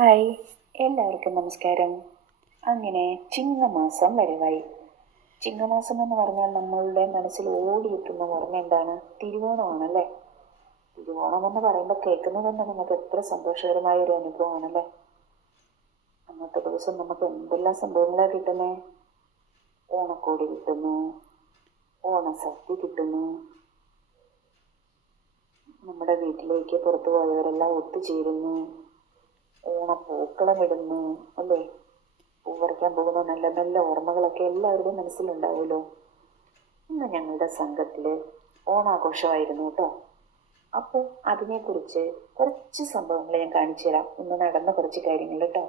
Hi, എല്ലാവർക്കും നമസ്കാരം. അങ്ങനെ ചിങ്ങമാസം വരവായി. ചിങ്ങമാസം എന്ന് പറഞ്ഞാൽ നമ്മളുടെ മനസ്സിൽ ഓടിയെത്തുന്ന ഓർമ്മ എന്താണ്? തിരുവോണമാണല്ലേ. തിരുവോണം എന്ന് പറയുമ്പോൾ കേൾക്കുന്നത് തന്നെ നമുക്ക് എത്ര സന്തോഷകരമായ ഒരു അനുഭവമാണല്ലേ. അന്നത്തെ ദിവസം നമുക്ക് എന്തെല്ലാം സംഭവങ്ങളാണ് കിട്ടുന്നേ? ഓണക്കോടി കിട്ടുന്നു, ഓണസദ്യ കിട്ടുന്നു, നമ്മുടെ വീട്ടിലേക്ക് പുറത്തു പോയവരെല്ലാം ഒത്തുചേരുന്നു, ഓണപ്പൂക്കളം ഇടുന്നു അല്ലേ. പൂ പറിക്കാൻ പോകുന്ന നല്ല നല്ല ഓർമ്മകളൊക്കെ എല്ലാവരുടെയും മനസ്സിലുണ്ടാവുമല്ലോ. ഇന്ന് ഞങ്ങളുടെ സംഘത്തിൽ ഓണാഘോഷമായിരുന്നു കേട്ടോ. അപ്പോൾ അതിനെക്കുറിച്ച് കുറച്ച് സംഭവങ്ങൾ ഞാൻ കാണിച്ചു തരാം. ഇന്ന് നടന്ന കുറച്ച് കാര്യങ്ങൾ കേട്ടോ.